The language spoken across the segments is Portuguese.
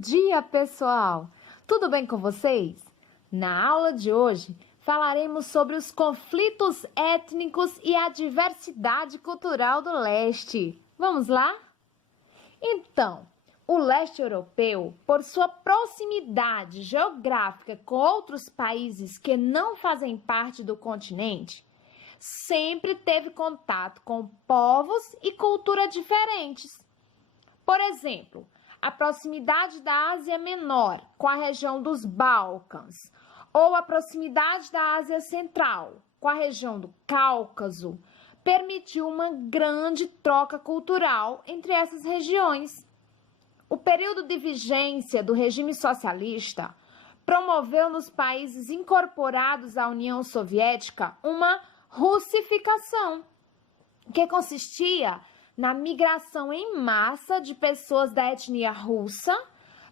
dia, pessoal! Tudo bem com vocês? Na aula de hoje, falaremos sobre os conflitos étnicos e a diversidade cultural do leste. Vamos lá? Então, o leste europeu, por sua proximidade geográfica com outros países que não fazem parte do continente, sempre teve contato com povos e cultura diferentes. Por exemplo, a proximidade da Ásia Menor com a região dos Balcãs, ou a proximidade da Ásia Central com a região do Cáucaso, permitiu uma grande troca cultural entre essas regiões. O período de vigência do regime socialista promoveu nos países incorporados à União Soviética uma russificação, que consistia na migração em massa de pessoas da etnia russa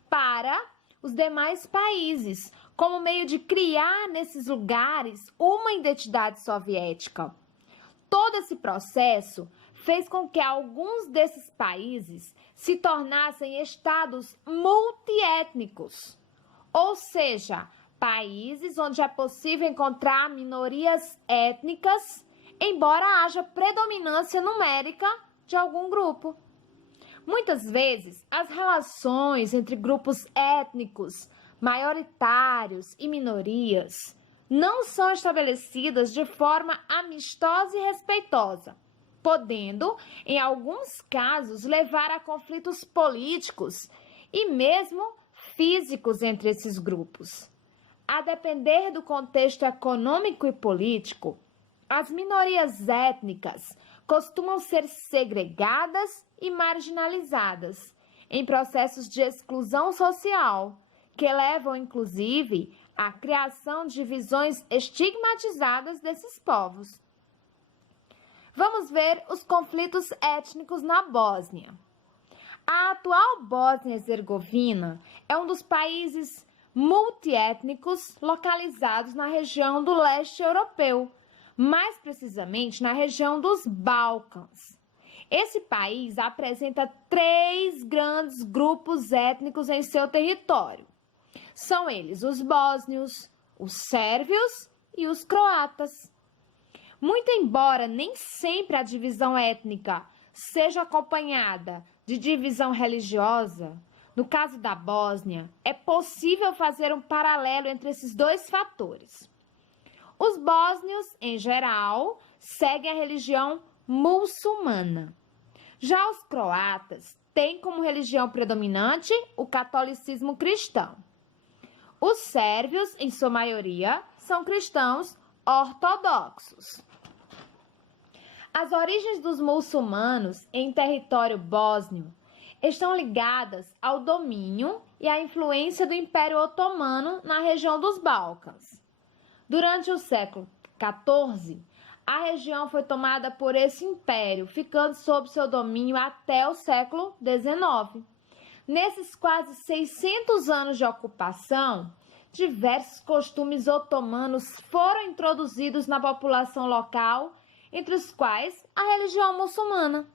para os demais países, como meio de criar nesses lugares uma identidade soviética. Todo esse processo fez com que alguns desses países se tornassem estados multiétnicos, ou seja, países onde é possível encontrar minorias étnicas, embora haja predominância numérica de algum grupo. Muitas vezes, as relações entre grupos étnicos, maioritários e minorias não são estabelecidas de forma amistosa e respeitosa, podendo, em alguns casos, levar a conflitos políticos e mesmo físicos entre esses grupos. A depender do contexto econômico e político, as minorias étnicas costumam ser segregadas e marginalizadas em processos de exclusão social, que levam, inclusive, à criação de visões estigmatizadas desses povos. Vamos ver os conflitos étnicos na Bósnia. A atual Bósnia-Herzegovina é um dos países multiétnicos localizados na região do leste europeu, mais precisamente na região dos Balcãs. Esse país apresenta 3 grandes grupos étnicos em seu território. São eles os bósnios, os sérvios e os croatas. Muito embora nem sempre a divisão étnica seja acompanhada de divisão religiosa, no caso da Bósnia, é possível fazer um paralelo entre esses dois fatores. Os bósnios, em geral, seguem a religião muçulmana. Já os croatas têm como religião predominante o catolicismo cristão. Os sérvios, em sua maioria, são cristãos ortodoxos. As origens dos muçulmanos em território bósnio estão ligadas ao domínio e à influência do Império Otomano na região dos Balcãs. Durante o século XIV, a região foi tomada por esse império, ficando sob seu domínio até o século XIX. Nesses quase 600 anos de ocupação, diversos costumes otomanos foram introduzidos na população local, entre os quais a religião muçulmana.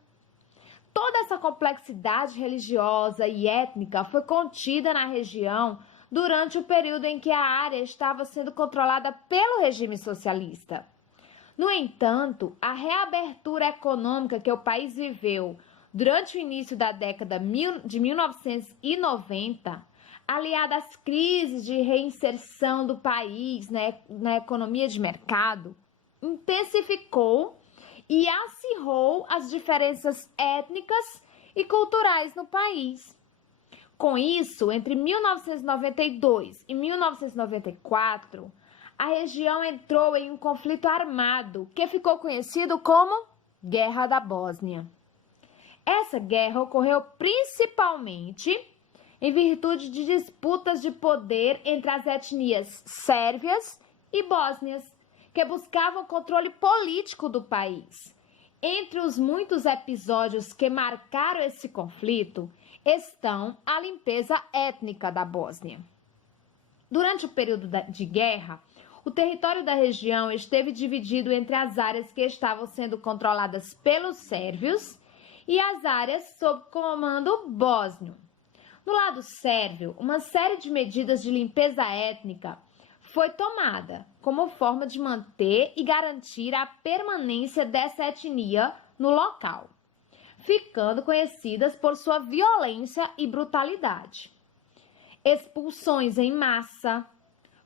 Toda essa complexidade religiosa e étnica foi contida na região durante o período em que a área estava sendo controlada pelo regime socialista. No entanto, a reabertura econômica que o país viveu durante o início da década de 1990, aliada às crises de reinserção do país na economia de mercado, intensificou e acirrou as diferenças étnicas e culturais no país. Com isso, entre 1992 e 1994, a região entrou em um conflito armado que ficou conhecido como Guerra da Bósnia. Essa guerra ocorreu principalmente em virtude de disputas de poder entre as etnias sérvias e bósnias, que buscavam o controle político do país. Entre os muitos episódios que marcaram esse conflito estão a limpeza étnica da Bósnia. Durante o período de guerra, o território da região esteve dividido entre as áreas que estavam sendo controladas pelos sérvios e as áreas sob comando bósnio. No lado sérvio, uma série de medidas de limpeza étnica foi tomada como forma de manter e garantir a permanência dessa etnia no local, ficando conhecidas por sua violência e brutalidade. Expulsões em massa.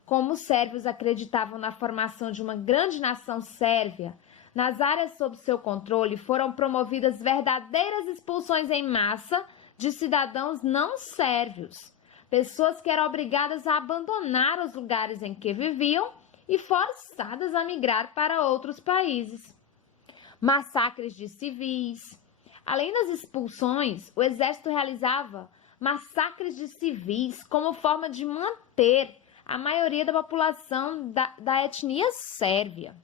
Como os sérvios acreditavam na formação de uma grande nação sérvia, nas áreas sob seu controle foram promovidas verdadeiras expulsões em massa de cidadãos não sérvios, pessoas que eram obrigadas a abandonar os lugares em que viviam e forçadas a migrar para outros países. Massacres de civis. Além das expulsões, o exército realizava massacres de civis como forma de manter a maioria da população da etnia sérvia.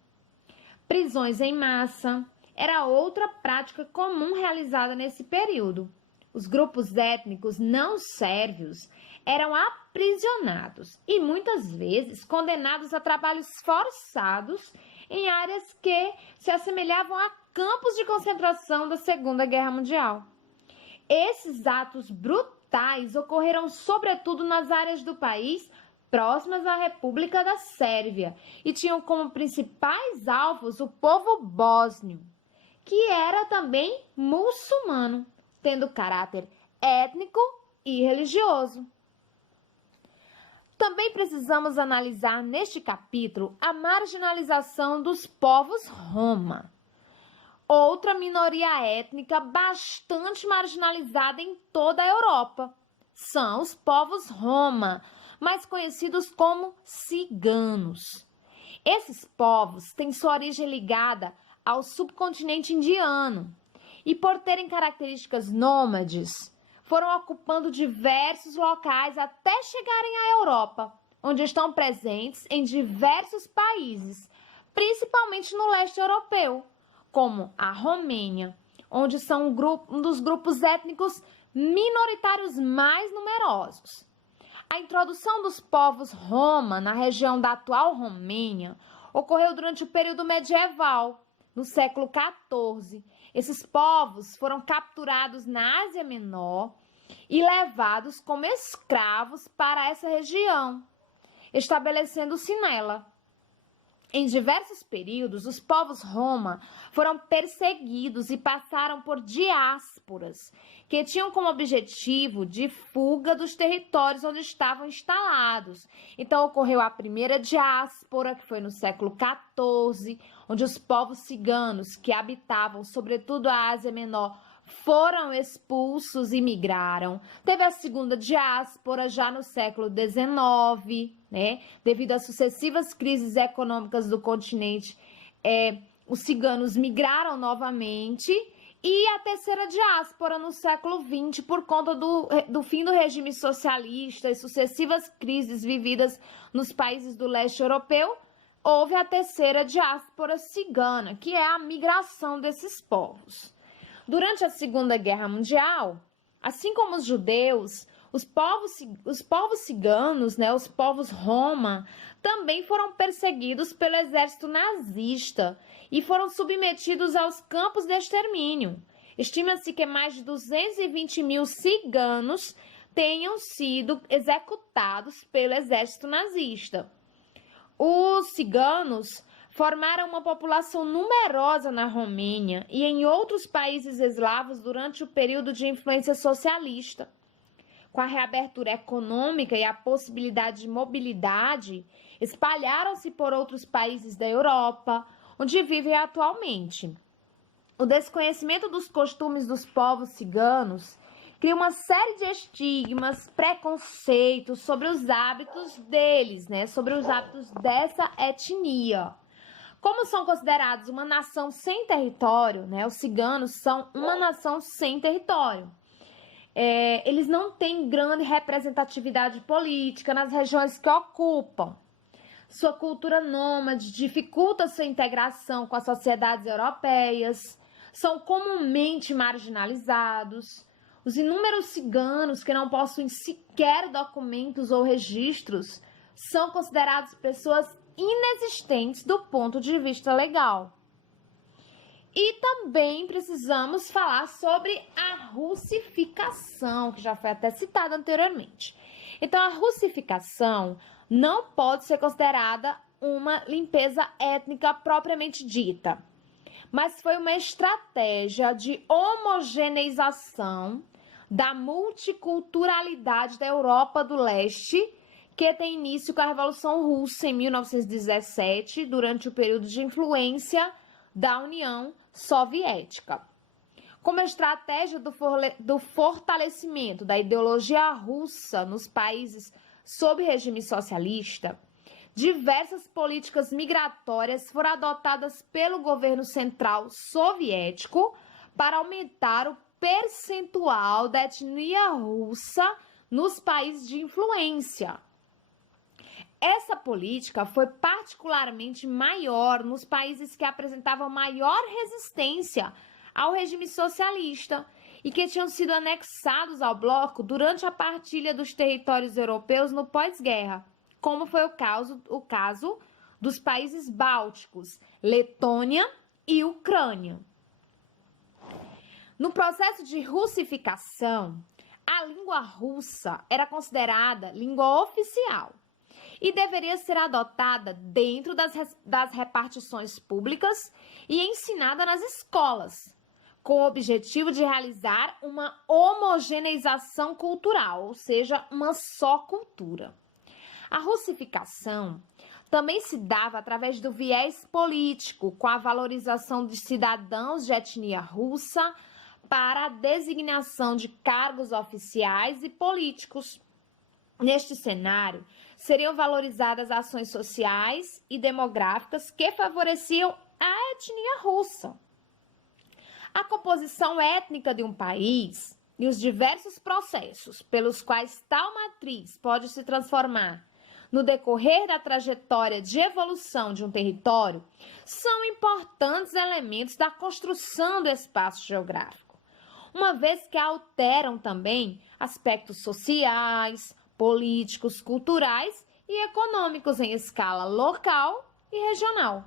Prisões em massa era outra prática comum realizada nesse período. Os grupos étnicos não sérvios eram aprisionados e muitas vezes condenados a trabalhos forçados em áreas que se assemelhavam a campos de concentração da Segunda Guerra Mundial. Esses atos brutais ocorreram sobretudo nas áreas do país próximas à República da Sérvia e tinham como principais alvos o povo bósnio, que era também muçulmano, tendo caráter étnico e religioso. Também precisamos analisar neste capítulo a marginalização dos povos Roma, outra minoria étnica bastante marginalizada em toda a Europa. São os povos Roma, mais conhecidos como ciganos. Esses povos têm sua origem ligada ao subcontinente indiano e, por terem características nômades, foram ocupando diversos locais até chegarem à Europa, onde estão presentes em diversos países, principalmente no leste europeu, como a Romênia, onde são um dos grupos étnicos minoritários mais numerosos. A introdução dos povos Roma na região da atual Romênia ocorreu durante o período medieval, no século XIV. Esses povos foram capturados na Ásia Menor e levados como escravos para essa região, estabelecendo-se nela. Em diversos períodos, os povos Roma foram perseguidos e passaram por diásporas, que tinham como objetivo de fuga dos territórios onde estavam instalados. Então, ocorreu a primeira diáspora, que foi no século XIV, onde os povos ciganos, que habitavam sobretudo a Ásia Menor, foram expulsos e migraram. Teve a segunda diáspora já no século XIX, devido às sucessivas crises econômicas do continente, os ciganos migraram novamente. E a terceira diáspora no século XX, por conta do fim do regime socialista e sucessivas crises vividas nos países do leste europeu, houve a terceira diáspora cigana, que é a migração desses povos. Durante a Segunda Guerra Mundial, assim como os judeus, os povos ciganos, os povos Roma, também foram perseguidos pelo exército nazista e foram submetidos aos campos de extermínio. Estima-se que mais de 220 mil ciganos tenham sido executados pelo exército nazista. Os ciganos formaram uma população numerosa na Romênia e em outros países eslavos durante o período de influência socialista. Com a reabertura econômica e a possibilidade de mobilidade, espalharam-se por outros países da Europa, onde vivem atualmente. O desconhecimento dos costumes dos povos ciganos cria uma série de estigmas, preconceitos sobre os hábitos deles, sobre os hábitos dessa etnia. Como são considerados uma nação sem território, os ciganos são uma nação sem território. Eles não têm grande representatividade política nas regiões que ocupam. Sua cultura nômade dificulta sua integração com as sociedades europeias, são comumente marginalizados. Os inúmeros ciganos que não possuem sequer documentos ou registros são considerados pessoas inexistentes do ponto de vista legal. E também precisamos falar sobre a russificação, que já foi até citada anteriormente. Então, a russificação não pode ser considerada uma limpeza étnica propriamente dita, mas foi uma estratégia de homogeneização da multiculturalidade da Europa do Leste, que tem início com a Revolução Russa em 1917, durante o período de influência da União Soviética. Como estratégia do fortalecimento da ideologia russa nos países sob regime socialista, diversas políticas migratórias foram adotadas pelo governo central soviético para aumentar o percentual da etnia russa nos países de influência. Essa política foi particularmente maior nos países que apresentavam maior resistência ao regime socialista e que tinham sido anexados ao bloco durante a partilha dos territórios europeus no pós-guerra, como foi o caso dos países bálticos, Letônia e Ucrânia. No processo de russificação, a língua russa era considerada língua oficial e deveria ser adotada dentro das repartições públicas e ensinada nas escolas, com o objetivo de realizar uma homogeneização cultural, ou seja, uma só cultura. A russificação também se dava através do viés político, com a valorização de cidadãos de etnia russa para a designação de cargos oficiais e políticos. Neste cenário, seriam valorizadas ações sociais e demográficas que favoreciam a etnia russa. A composição étnica de um país e os diversos processos pelos quais tal matriz pode se transformar no decorrer da trajetória de evolução de um território são importantes elementos da construção do espaço geográfico, uma vez que alteram também aspectos sociais, políticos, culturais e econômicos em escala local e regional.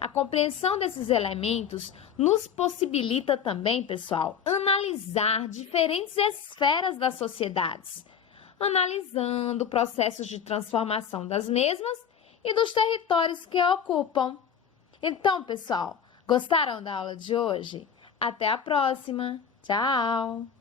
A compreensão desses elementos nos possibilita também, pessoal, analisar diferentes esferas das sociedades, analisando processos de transformação das mesmas e dos territórios que ocupam. Então, pessoal, gostaram da aula de hoje? Até a próxima! Tchau!